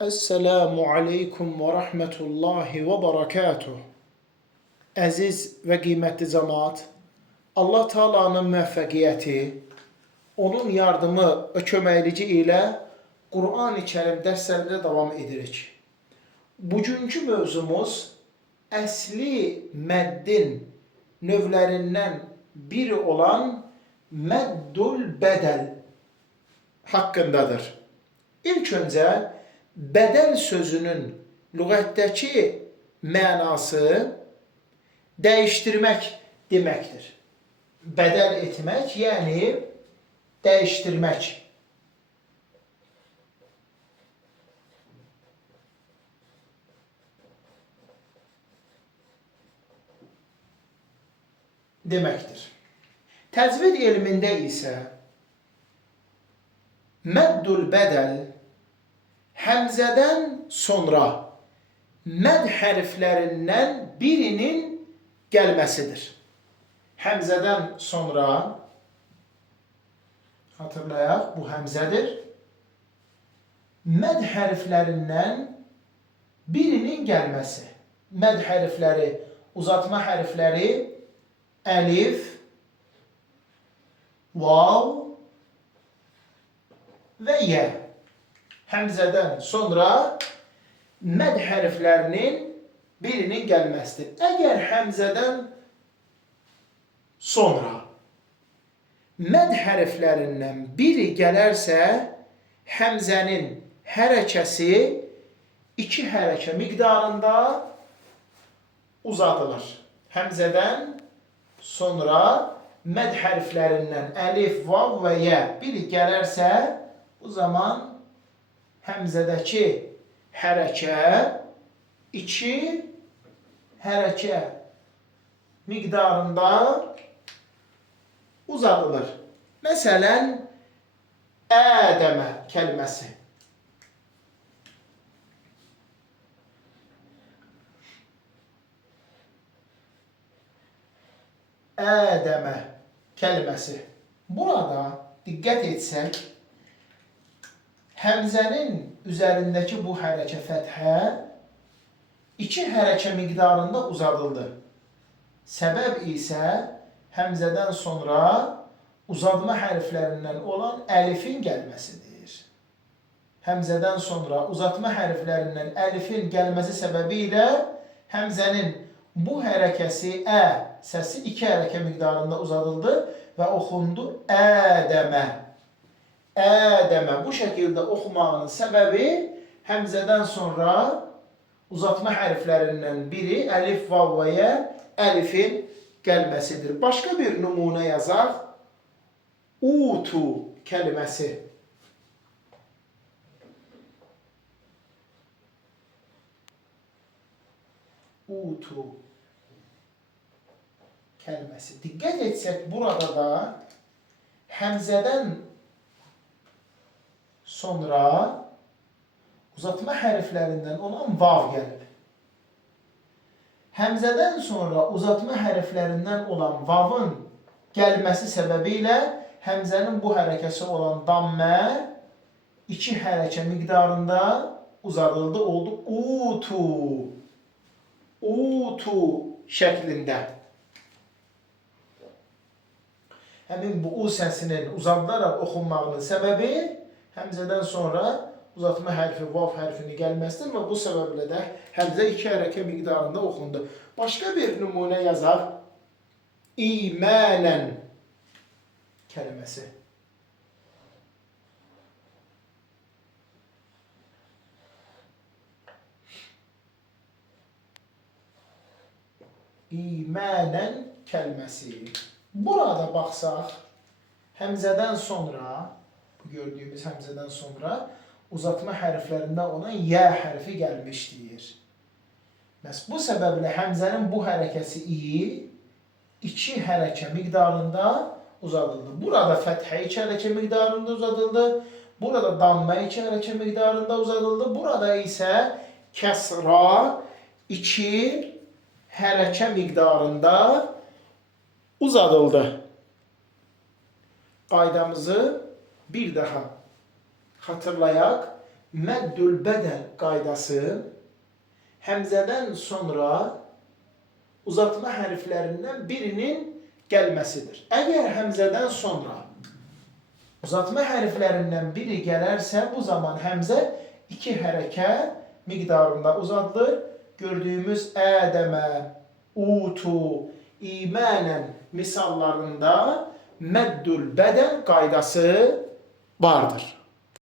Esselamu aleykum ve rahmetullahi ve berekatuh. Əziz və qiymətli cəmaat, Allah Taala'nın müvəffəqiyyəti, onun yardımı və köməkliyi ilə Quran-ı Kərim dərslərində davam edirik. Bugünkü mövzumuz əsli məddin növlərindən biri olan məddul bədəl haqqındadır. İlk öncə bədəl sözünün lüğətdəki mənası dəyişdirmək deməkdir. Bədəl etmək, yəni dəyişdirmək. Deməkdir. Təcvid elmində isə məddul bədəl həmzədən sonra məd hərflərindən birinin gəlməsidir. Həmzədən sonra, hatırlayaq, bu həmzədir. Məd hərflərindən birinin gəlməsi. Məd hərfləri, uzatma hərfləri əlif, vav və yə. Həmzədən sonra məd hərflərinin birinin gəlməsidir. Əgər həmzədən sonra məd hərflərindən biri gələrsə, həmzənin hərəkəsi iki hərəkə miqdarında uzadılır. Həmzədən sonra məd hərflərindən əlif, vav və yə biri gələrsə, bu zaman həmzədəki hərəkə iki hərəkə miqdarında uzadılır. Məsələn, ədəmə kəlməsi. Ədəmə kəlməsi. Burada diqqət etsək, həmzənin üzərindəki bu hərəkə fəthə iki hərəkə miqdarında uzadıldı. Səbəb isə həmzədən sonra uzadma hərflərindən olan əlifin gəlməsidir. Həmzədən sonra uzatma hərflərindən əlifin gəlməsi səbəbi ilə həmzənin bu hərəkəsi ə səsi iki hərəkə miqdarında uzadıldı və oxundu ədəmə. Ədəmə. Bu şəkildə oxumağının səbəbi həmzədən sonra uzatma hərflərindən biri əlif, vav və yə əlifin gəlməsidir. Başqa bir nümunə yazaq. Utu kəlməsi. Utu kəlməsi. Diqqət etsək, burada da həmzədən sonra uzatma hərflərindən olan vav gəlib. Həmzədən sonra uzatma hərflərindən olan vavın gəlməsi səbəbilə həmzənin bu hərəkəsi olan dammə iki hərəkə miqdarında uzadıldı, oldu utu. Utu şəklində. Həmin bu u səsinin uzadılaraq oxunmağının səbəbi həmzədən sonra uzatma hərfi, vav hərfini gəlməsidir və bu səbəblə də həmzə iki hərəkə miqdarında oxundu. Başqa bir nümunə yazaq. İmənən kəlməsi. İmənən kəlməsi. Burada baxsaq, həmzədən sonra, gördüyümüz həmzədən sonra uzatma hərflərindən olan yə hərfi gəlmişdir. Bəs bu səbəblə həmzənin bu hərəkəsi iki hərəkə miqdarında uzadıldı. Burada fəthə iki hərəkə miqdarında uzadıldı. Burada dammə iki hərəkə miqdarında uzadıldı. Burada isə kəsra iki hərəkə miqdarında uzadıldı. Qaydamızı bir daha hatırlayaq. məddül bədəl qaydası həmzədən sonra uzatma hərflərindən birinin gəlməsidir. Əgər həmzədən sonra uzatma hərflərindən biri gələrsə, bu zaman həmzə 2 hərəkə miqdarında uzadılır. Gördüyümüz ədəmə, utu, imənən misallarında məddül bədəl qaydası vardır.